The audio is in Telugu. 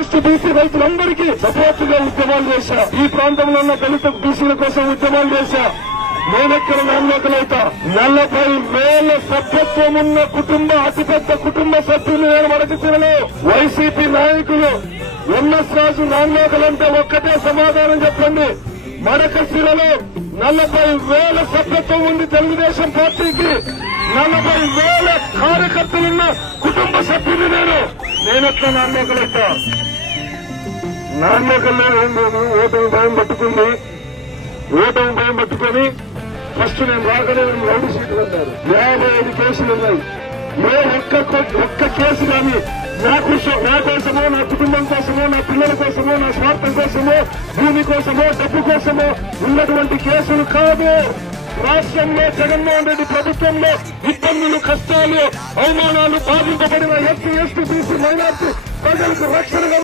బీసీ రైతులందరికీ సపోర్ట్ గా ఉద్యమాలు చేశా. ఈ ప్రాంతంలో ఉన్న దళిత బీసీల కోసం ఉద్యమాలు చేశా. నేనెక్కడ నాన్నకలైతా 40,000 సభ్యత్వం ఉన్న అతిపెద్ద కుటుంబ సభ్యులు నేను మడకశిరలో. వైసీపీ నాయకులు ఎంఎస్ రాజు నాన్నకలంటే ఒక్కటే సమాధానం చెప్పండి. మడకశిరలో 40,000 సభ్యత్వం ఉంది తెలుగుదేశం పార్టీకి. 40,000 కార్యకర్తలున్న కుటుంబ సభ్యులు నేనెట్లా నాన్నకలైతా? నాన్నకల్లో ఏం లేదు. ఓటమి భయం పట్టుకుని ఫస్ట్ నేను రాగానే 2 సీట్లు అన్నారు. 55 కేసులు ఉన్నాయి. ఒక్క కేసు కానీ నా కోసమో, నా కుటుంబం కోసమో, నా పిల్లల కోసమో, నా స్వార్థం కోసమో, భూమి కోసమో, డబ్బు కోసమో ఉన్నటువంటి కేసులు కాదు. రాష్ట్రంలో జగన్మోహన్ రెడ్డి ప్రభుత్వంలో ఇబ్బందులు, కష్టాలు, అవమానాలు, బాధింపబడిన ఎస్సీ, ఎస్టీ, బీసీ, మైనార్టీ ప్రజలకు రక్షణగా